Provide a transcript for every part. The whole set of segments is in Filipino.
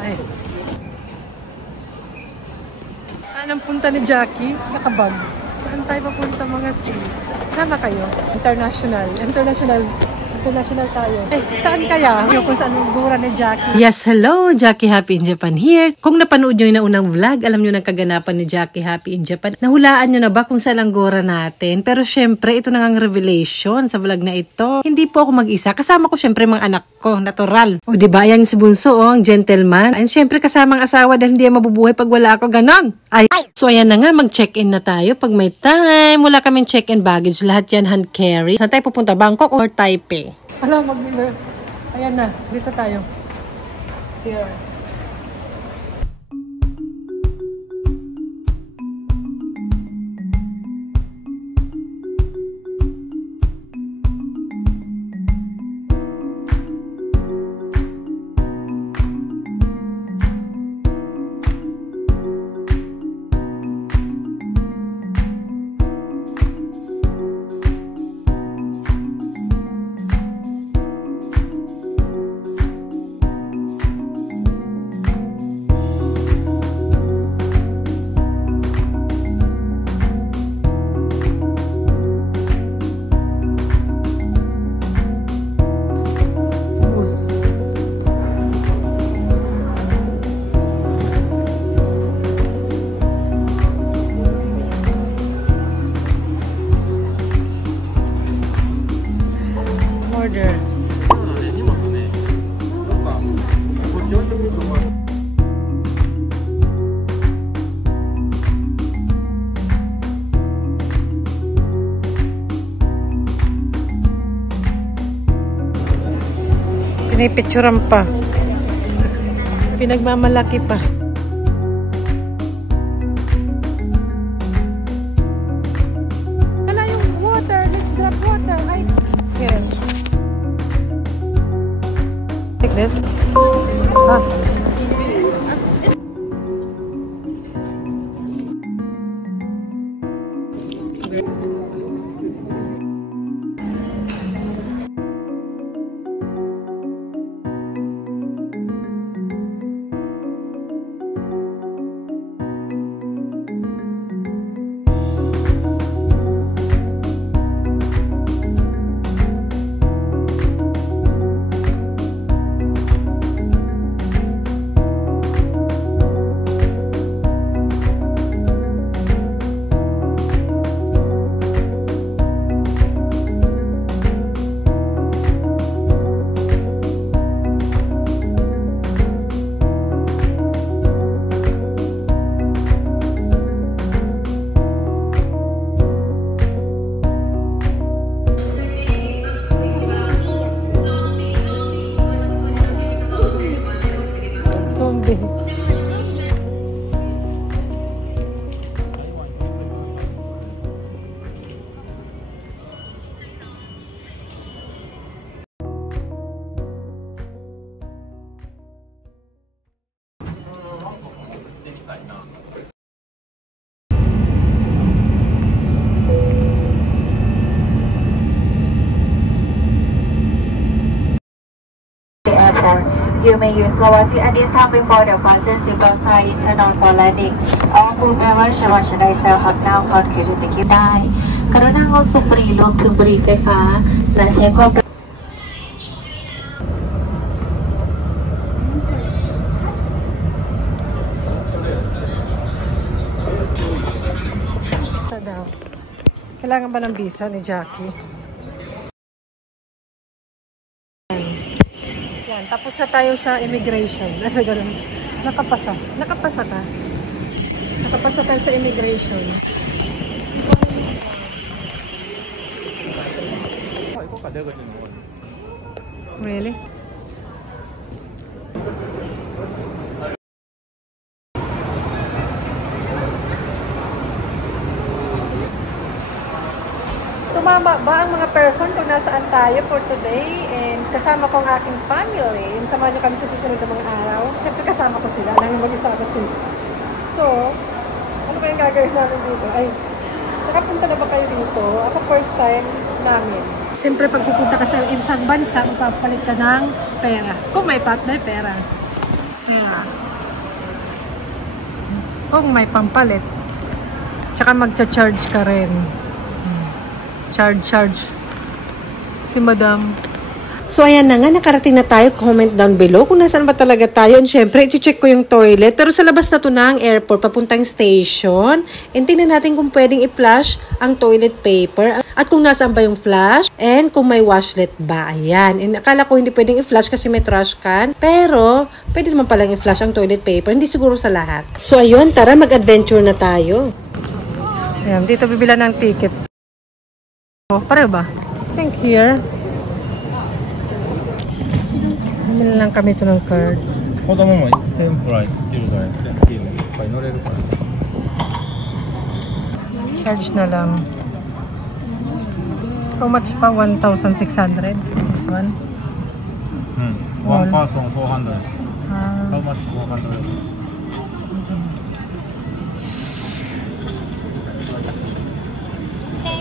Ay. Saan ang punta ni Jackie? Nakabag. Saan tayo papunta mga sis? Sama kayo? International tayo. Eh, saan kaya? Yung kung saan ang gura ni Jackie. Yes, hello! Jackie Happy in Japan here. Kung napanood nyo yung naunang vlog, alam nyo ng kaganapan ni Jackie Happy in Japan. Nahulaan nyo na ba kung saan ang gura natin? Pero syempre, ito na ngang revelation sa vlog na ito. Hindi po ako mag-isa. Kasama ko syempre mga anak ko. Natural. O diba, yan si Bunso, ang gentleman. Ay, syempre kasamang asawa dahil hindi mabubuhay pag wala ako. Ganon. Ay, so ayan na nga, mag-check-in na tayo pag may time. Wala kaming check-in baggage. Lahat yan hand carry. Saan tayo pupunta? Bangkok or Taipei? Alam, ayan na, dito tayo. Here. Order. Pinipicturan pa. Pinagmamalaki pa. Wala yung water. Let's grab water. Ay, here. Take this. Ah. You may use lavatory at this time before the fasten seatbelt sign is turned on for landing. All crew members should watch the cell hot now contribute to the queue ได้กรุณางดสูบบุหรี่รวมถึงบุหรี่ไฟฟ้าและใช้ความ Kailangan ba ng visa ni Jackie? Yan, tapos na tayo sa immigration. Nasa ganun. Nakapasa. Nakapasa ka? Nakapasa tayo sa immigration. Really? Tumama ba ang mga person kung nasaan tayo for today? And kasama ko ang aking family. And samahan nyo kami sa susunod na mga araw. Siyempre kasama ko sila. Nang mag-isa ako sis. So, ano kayong gagawin namin dito? Ay, nakapunta na ba kayo dito? Ako first time namin. Siyempre pag pupunta ka sa isang bansa, mapapalit ka ng pera. Kung may partner, pera. Yeah. Kung may pampalit. Tsaka magcha-charge ka rin. Charge. Si Madam. So ayan na nga, nakarating na tayo. Comment down below kung nasaan ba talaga tayo. And syempre, i-check ko yung toilet. Pero sa labas na to na ang airport, papuntang station. And tingnan natin kung pwedeng i-flush ang toilet paper. At kung nasaan ba yung flush. And kung may washlet ba. Ayan. And akala ko hindi pwedeng i-flush kasi may trash can. Pero, pwede naman palang i-flush ang toilet paper. Hindi siguro sa lahat. So ayun, tara mag-adventure na tayo. Ayan, dito bibila ng ticket. Oh, pareho ba? I think here. Bumili lang kami ito ng card. 子供も1000プライス10代いいねいっぱい乗れるから Charge na lang. How much pa? 1,600 this one? One person 400 How much 400?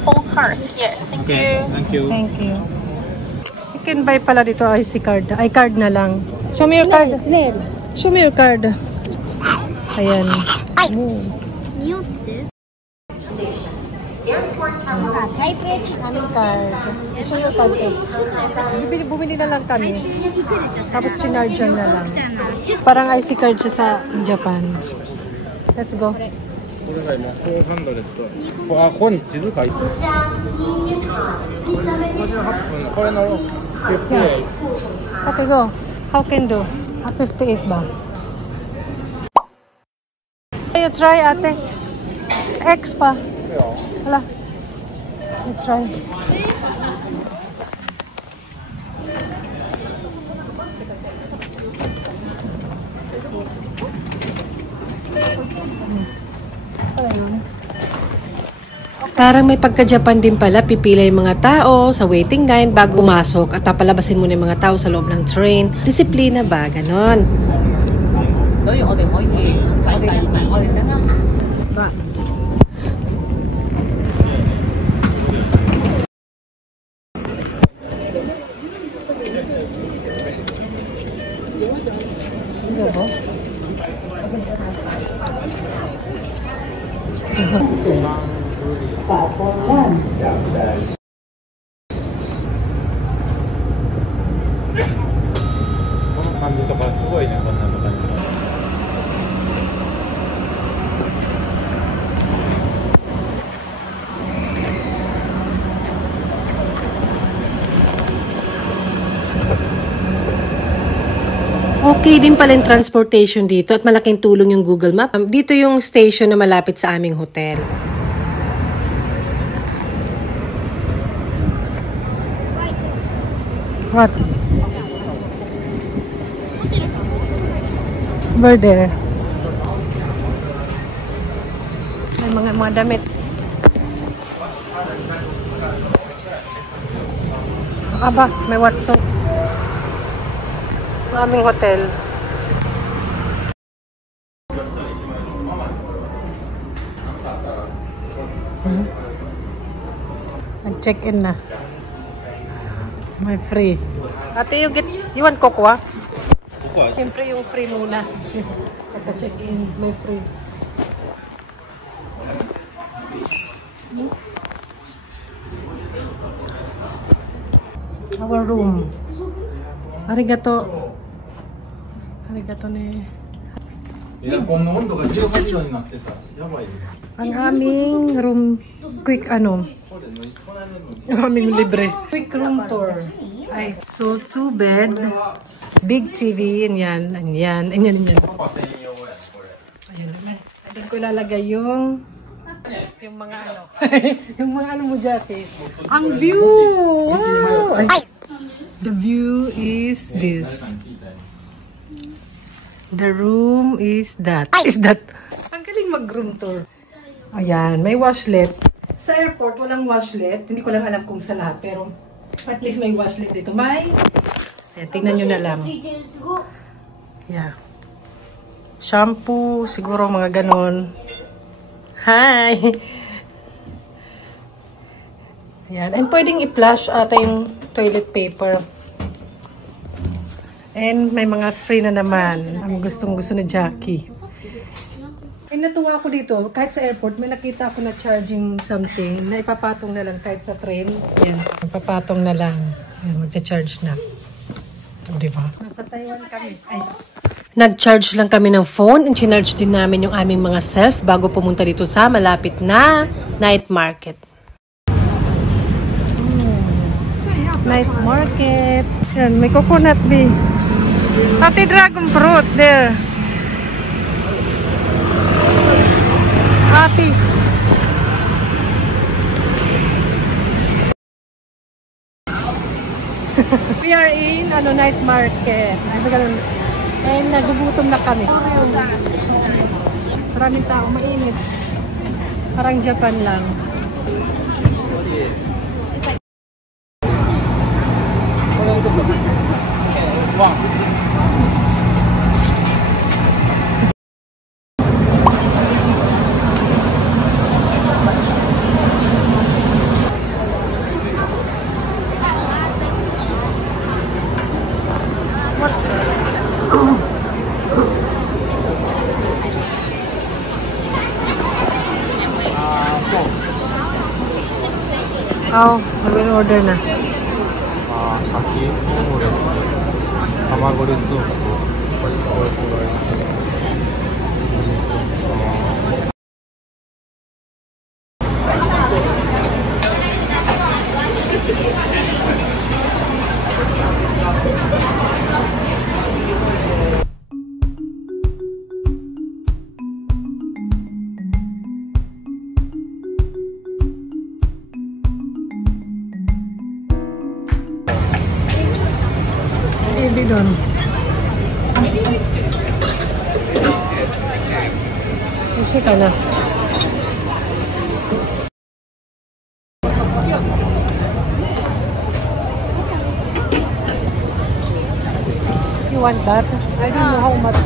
Full card. Yes, thank you. Thank you. Thank you. You can buy pala dito IC card. iCard na lang. Show me your card. Show me your card. Ayan. Aming card. Show your card. Bumili na lang kami. Tapos chinarge na lang. Parang IC card siya sa Japan. Let's go. これが今400とあ、ここに地図書いて58分これ乗ろう58 Okay, go. How can do? 58 ba? You try, ate. X pa. Hala. You try. Parang may pagka-Japan din pala, pipila yung mga tao sa waiting line bago umasok at papalabasin mo na yung mga tao sa loob ng train. Disiplina ba? Ganon. Ba? Gabo? Okay din pala yung transportation dito at malaking tulong yung Google Map. Dito yung station na malapit sa aming hotel. What? Where there? May mga damit. Aba, may Watson. Aming hotel. Nag-check-in na. May free. Ate, you want cocoa? Siyempre yung free muna. Nagka-check-in, may free. Our room. Arigato. Arigato ne. Ang aming room, quick aming libre. Quick room tour. Ay, so 2 bed, big TV, yan. Ayan naman. Doon ko ilalagay yung mga yung mga mo dati. Ang view! Wow! Ay. The view is this. The room is that. Ang galing mag-room tour. Ayan, may washlet. Sa airport, walang washlet. Hindi ko lang alam kung sa lahat, pero at least may washlet dito. Ayan, tingnan nyo na lang. Yeah. Shampoo, siguro mga ganon. Hi! Ayan, and pwedeng i-flush ata yung toilet paper. And may mga free na naman. Ang gustong-gusto ni Jackie. Ay, natuwa ako dito. Kahit sa airport, may nakita ako na charging something na ipapatong na lang kahit sa train. Yan. Ipapatong na lang. Yan, magcha-charge na. O, diba? Nasa Taiwan kami. Ay. Nag-charge lang kami ng phone and chinarge din namin yung aming mga self bago pumunta dito sa malapit na night market. Night market. Yan, may coconut bee. Pati dragon fruit there. Atis. We are in night market. And nagugutom na kami. Maraming tao, mainit. Parang Japan lang. Oh, mag-order na. Kaki, tamago rin soup. Hindi doon. Kasi ka na. You want that? I don't know how much.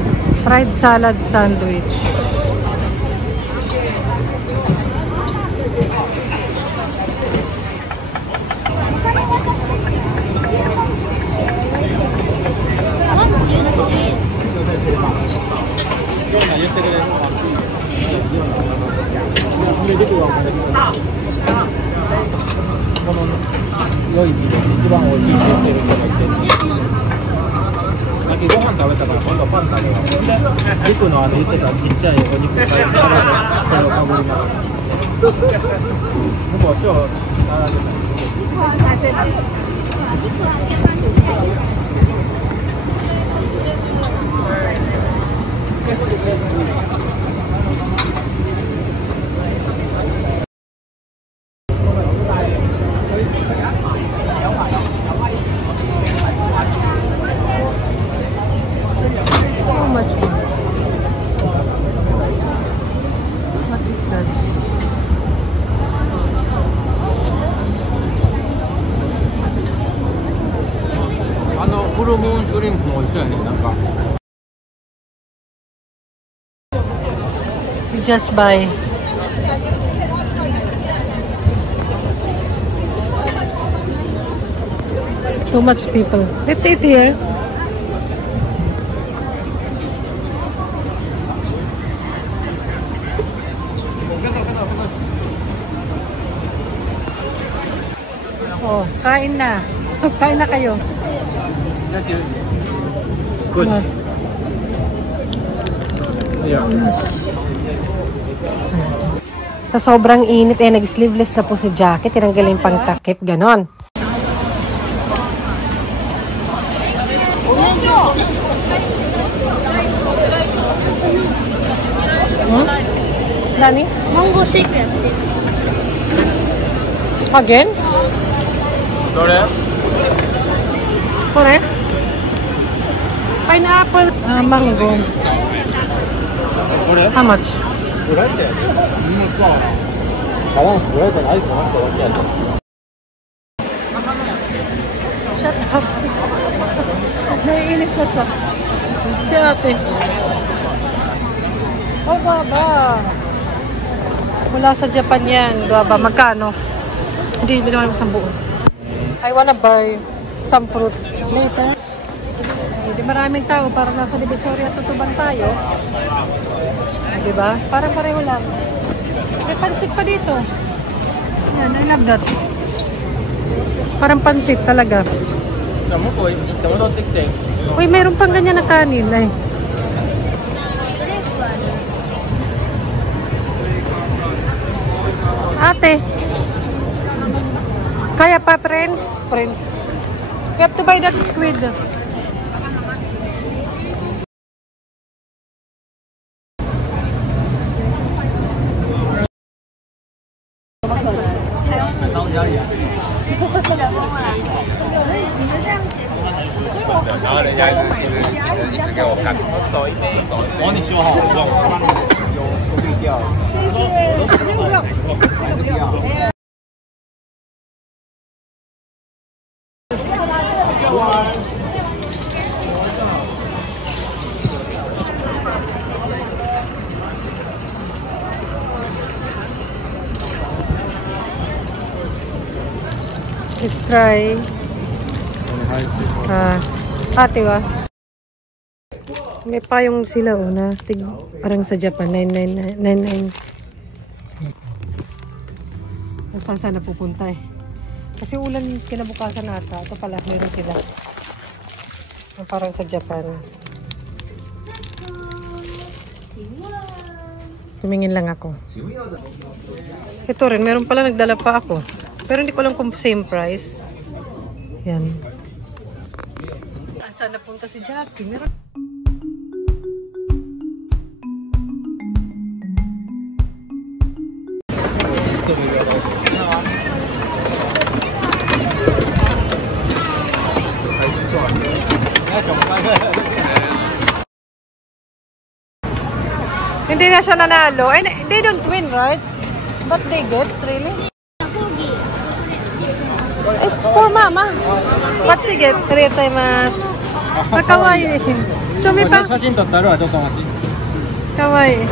Fried salad sandwich. You just buy. Too much people. Let's eat here. Oh, kain na. Kain na kayo. Good. Yeah. Sa sobrang init nag-sleeveless na po si Jackie. Tinanggal yung pang takip, ganon. Nani? Mango secret. Again? Sorry? Kore? Pineapple. Mango. How much? Shut up. Naiinit na siya. Si ate. Oh, baba. Mula sa Japan yan. Baba. Magkano? Hindi, binawan mo isang buo. I wanna buy some fruits later. Hindi maraming tao, parang nasa Divisoria tutuban tayo. Diba? Parang pareho lang. May pansit pa dito. Yan, I love that. Parang pansit talaga. Kamu po, kamu to tik-tik. Uy, mayroon pang ganyan na kanin. Ay. Ate. Kaya pa, friends? Friends. We have to buy that squid. Let's try. Ate ba? May payong sila na parang sa Japan 9999. Kung saan sana pupunta eh. Kasi ulan kinabukasan nata. Ito pala meron sila. Parang sa Japan. Tumingin lang ako. Ito rin, meron pala nagdala pa ako. Pero hindi ko alam kung same price. Yan. Saan napunta si Jackie? Meron. Hindi na siya nanalo. And they don't win, right? But they get, really? It's for mama. What she get? Arigataimasu. Kawaii. So may pa. 写真撮ったらちょっと待って。Kawaii.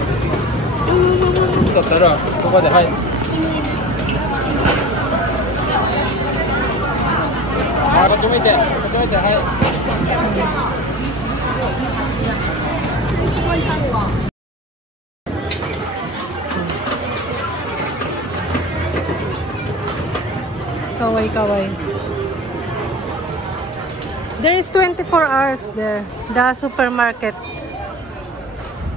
撮ったらここではい。こっち向いて、こっち向いて、はい。Kaway. There is 24 hours there. The supermarket.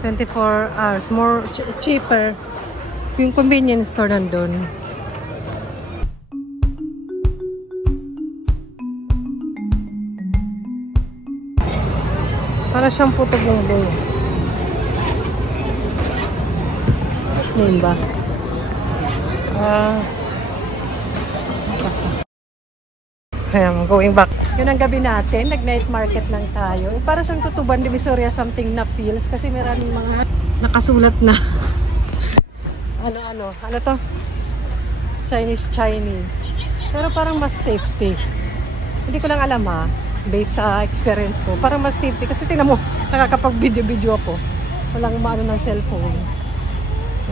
24 hours. More cheaper. Yung convenience store nandun. Para siyang puto bongbong. Name ba? I'm going back. Yun ang gabi natin. Nag-night market lang tayo. Para siyang tutuban Divisoria something na feels. Kasi maraming mga nakasulat na. Ano to? Chinese. Pero parang mas safety. Hindi ko lang alam ha. Based sa experience ko. Parang mas safety. Kasi tingnan mo, nakakapag-video ako. Walang maano ng cellphone.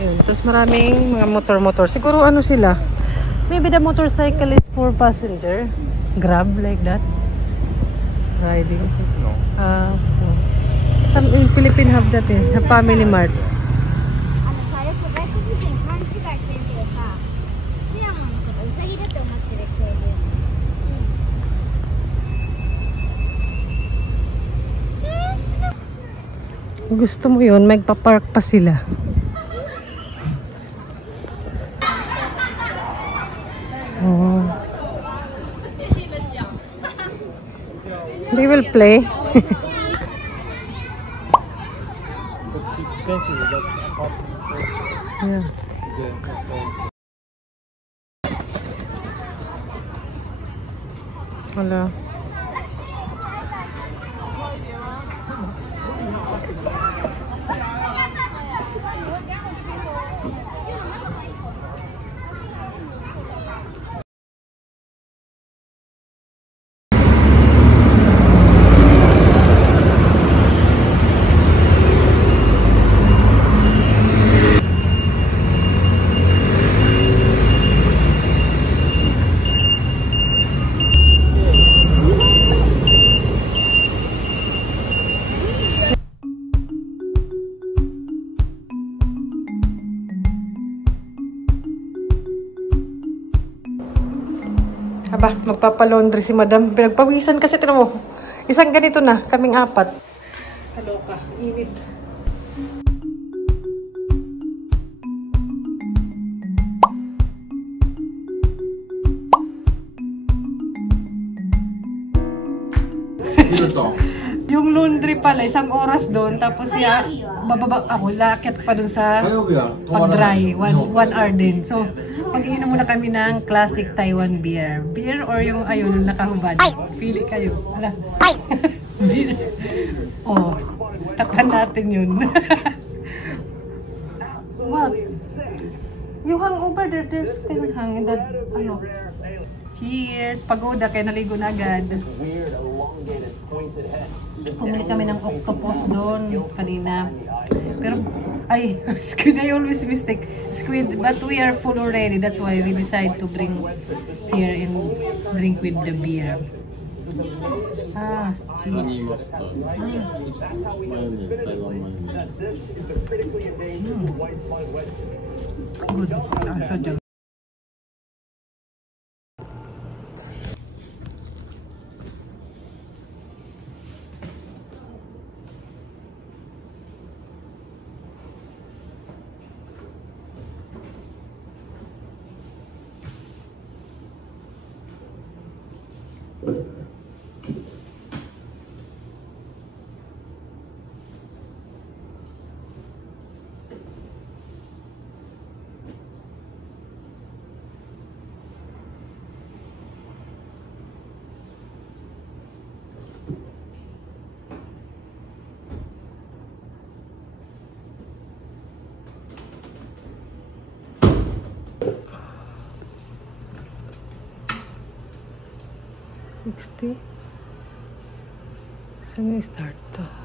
Yun. Tapos maraming mga motor. Siguro ano sila? Maybe the motorcycle is for passenger. Grab like that. Riding. No. Some in Philippines have that a family mart. Kung gusto mo yun, magpa-park pa sila. Oh. They will play. Yeah. Wala. Aba, magpapalaundry si madam. Pinagpawisan kasi, tinan mo. Isang ganito na, kaming 4. Kaloka, init. Yung laundry pala, 1 oras doon, tapos bababa ako, lakit pa doon sa pag-dry, 1 hour din. So, mag-iinom muna kami ng classic Taiwan beer. Beer or yung ayun, nakahubad. Pili kayo. Ala. Oh, takpan natin yun. What? You hang over there, there's still hang in that, ano. Cheers! Pagoda, kaya naligo na agad. Pumili kami ng octopus doon kanina. Pero, ay, squid, I always mistake. Squid, but we are full already. That's why we decide to bring here and drink with the beer. Ah, cheese. Good. So good. Saan yung start to?